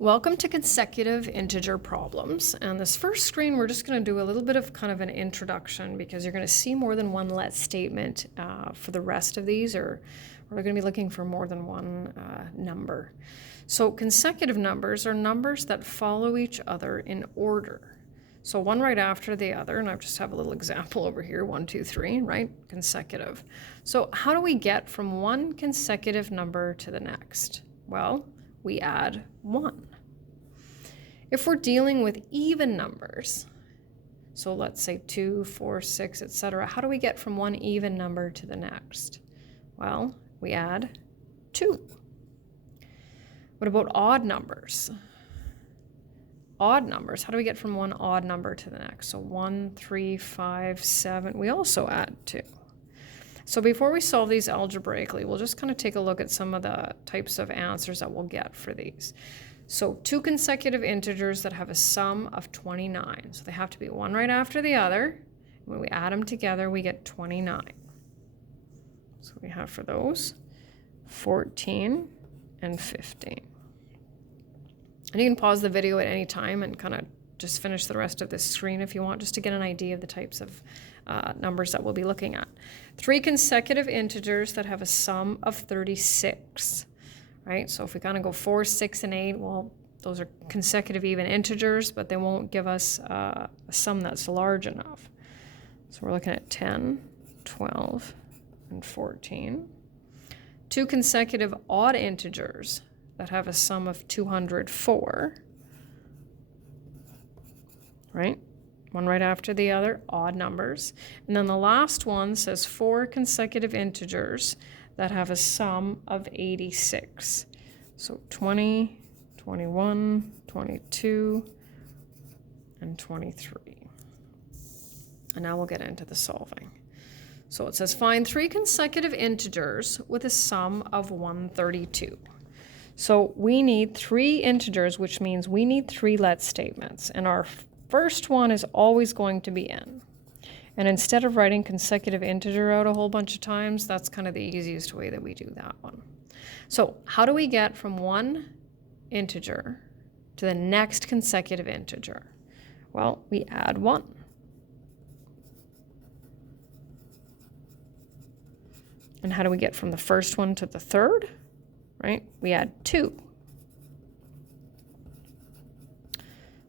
Welcome to consecutive integer problems. And this first screen, we're just going to do a little bit of kind of an introduction because you're going to see more than one let statement for the rest of these, or we're going to be looking for more than one number. So consecutive numbers are numbers that follow each other in order. So one right after the other, and I just have a little example over here, 1, 2, 3, right? Consecutive. So how do we get from one consecutive number to the next? Well, we add 1. If we're dealing with even numbers, so let's say 2, 4, 6, etc., how do we get from one even number to the next? Well, we add 2. What about odd numbers? Odd numbers, how do we get from one odd number to the next? So 1, 3, 5, 7, we also add 2. So before we solve these algebraically, we'll just kind of take a look at some of the types of answers that we'll get for these. So 2 consecutive integers that have a sum of 29. So they have to be one right after the other. When we add them together, we get 29. So we have for those 14 and 15. And you can pause the video at any time and kind of just finish the rest of this screen if you want, just to get an idea of the types of numbers that we'll be looking at. 3 consecutive integers that have a sum of 36, right? So if we kind of go 4, 6, and 8, well, those are consecutive even integers, but they won't give us a sum that's large enough. So we're looking at 10, 12, and 14. 2 consecutive odd integers that have a sum of 204, right? One right after the other, odd numbers. And then the last one says 4 consecutive integers that have a sum of 86. So 20, 21, 22, and 23. And now we'll get into the solving. So it says find 3 consecutive integers with a sum of 132. So we need 3 integers, which means we need 3 let statements. And our first one is always going to be n. And instead of writing consecutive integer out a whole bunch of times, that's kind of the easiest way that we do that one. So how do we get from one integer to the next consecutive integer? Well, we add 1. And how do we get from the first one to the third? Right? We add 2.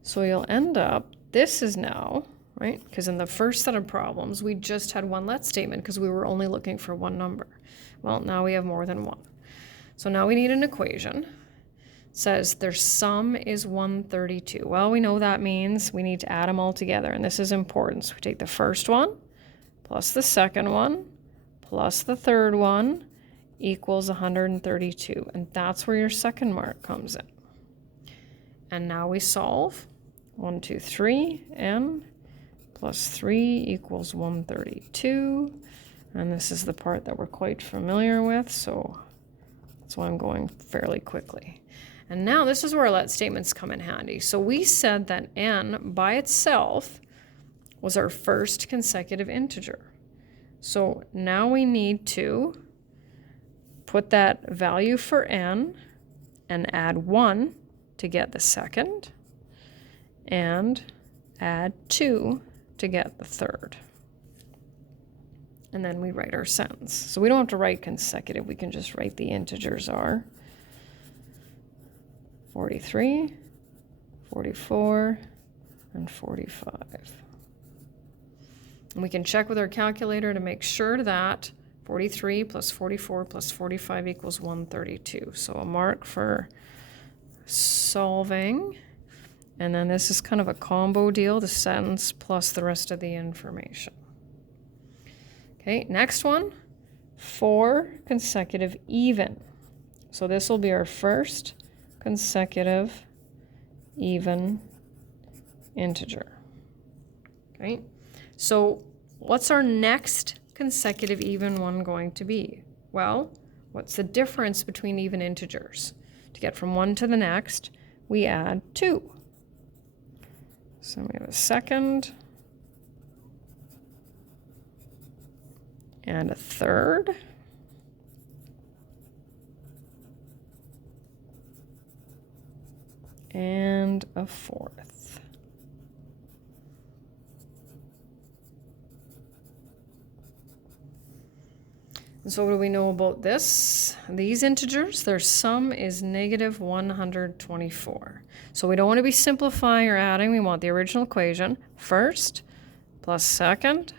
So you'll end up, this is now, right? Because in the first set of problems, we just had one let statement because we were only looking for one number. Well, now we have more than one. So now we need an equation. It says their sum is 132. Well, we know that means we need to add them all together, and this is important. So we take the first one plus the second one plus the third one equals 132, and that's where your second mark comes in. And now we solve. 1, 2, 3, n plus 3 equals 132. And this is the part that we're quite familiar with, so that's why I'm going fairly quickly. And now this is where our let statements come in handy. So we said that n by itself was our first consecutive integer. So now we need to put that value for n and add 1 to get the second, and add 2 to get the third. And then we write our sentence. So we don't have to write consecutive, we can just write the integers are 43, 44, and 45. And we can check with our calculator to make sure that 43 plus 44 plus 45 equals 132. So a mark for solving. And then this is kind of a combo deal, the sentence plus the rest of the information. Okay, next one, 4 consecutive even. So this will be our first consecutive even integer. Okay, so what's our next consecutive even one going to be? Well, what's the difference between even integers? To get from one to the next, we add 2. So we have a second and a third. and a fourth. And so what do we know about this? These integers, their sum is negative 124. So we don't want to be simplifying or adding. We want the original equation. First plus second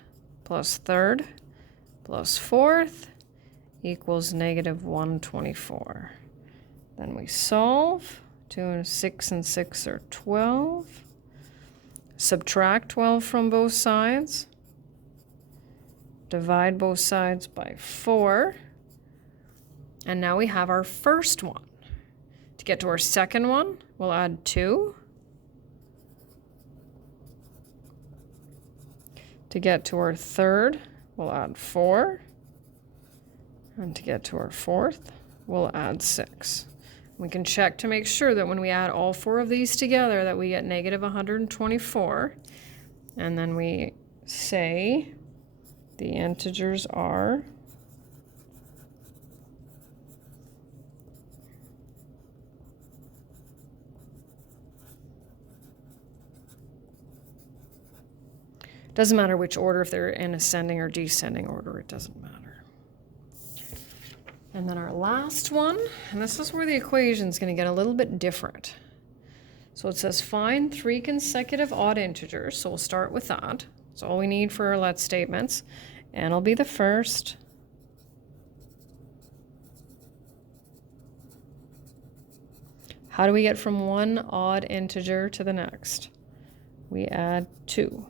plus third plus fourth equals negative 124. Then we solve. 2 and 6 and 6 are 12. Subtract 12 from both sides. Divide both sides by 4. And now we have our first one. To get to our second one, we'll add 2. To get to our third, we'll add 4. And to get to our fourth, we'll add 6. We can check to make sure that when we add all 4 of these together that we get negative 124. And then we say the integers are doesn't matter which order, if they're in ascending or descending order, it doesn't matter. And then our last one, and this is where the equation is going to get a little bit different. So it says find 3 consecutive odd integers. So we'll start with that. That's all we need for our let statements. N will be the first. How do we get from one odd integer to the next? We add 2.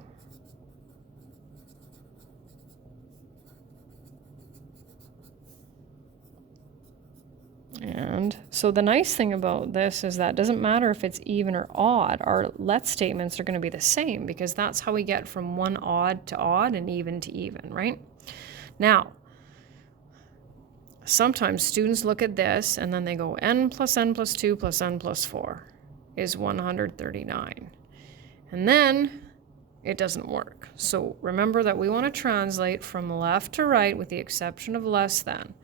And so the nice thing about this is that it doesn't matter if it's even or odd, our let statements are going to be the same because that's how we get from one odd to odd and even to even, right? Now, sometimes students look at this and then they go n plus 2 plus n plus 4 is 139. And then it doesn't work. So remember that we want to translate from left to right with the exception of less than.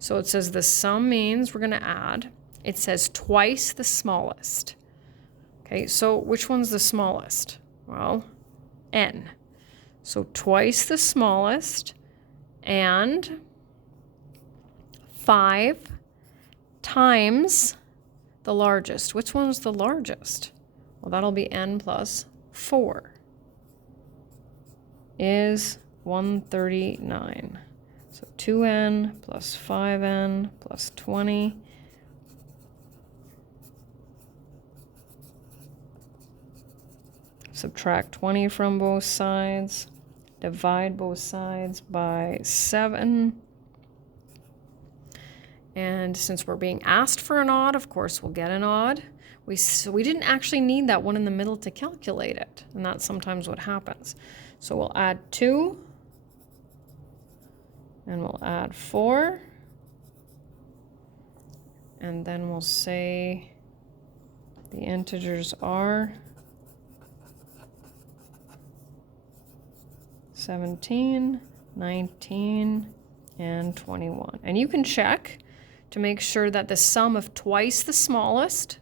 So it says the sum means we're going to add. It says twice the smallest. Okay, so which one's the smallest? Well, n. So twice the smallest and 5 times the largest. Which one's the largest? Well, that'll be n plus 4 is 139. So 2n plus 5n plus 20 subtract 20 from both sides, divide both sides by 7. And since we're being asked for an odd, of course we'll get an odd. We didn't actually need that one in the middle to calculate it, and that's sometimes what happens. So we'll add 2. And we'll add 4. And then we'll say the integers are 17, 19, and 21. And you can check to make sure that the sum of twice the smallest,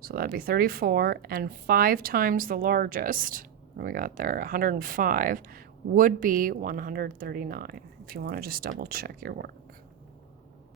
so that'd be 34, and 5 times the largest, what we got there, 105, would be 139. If you want to just double check your work.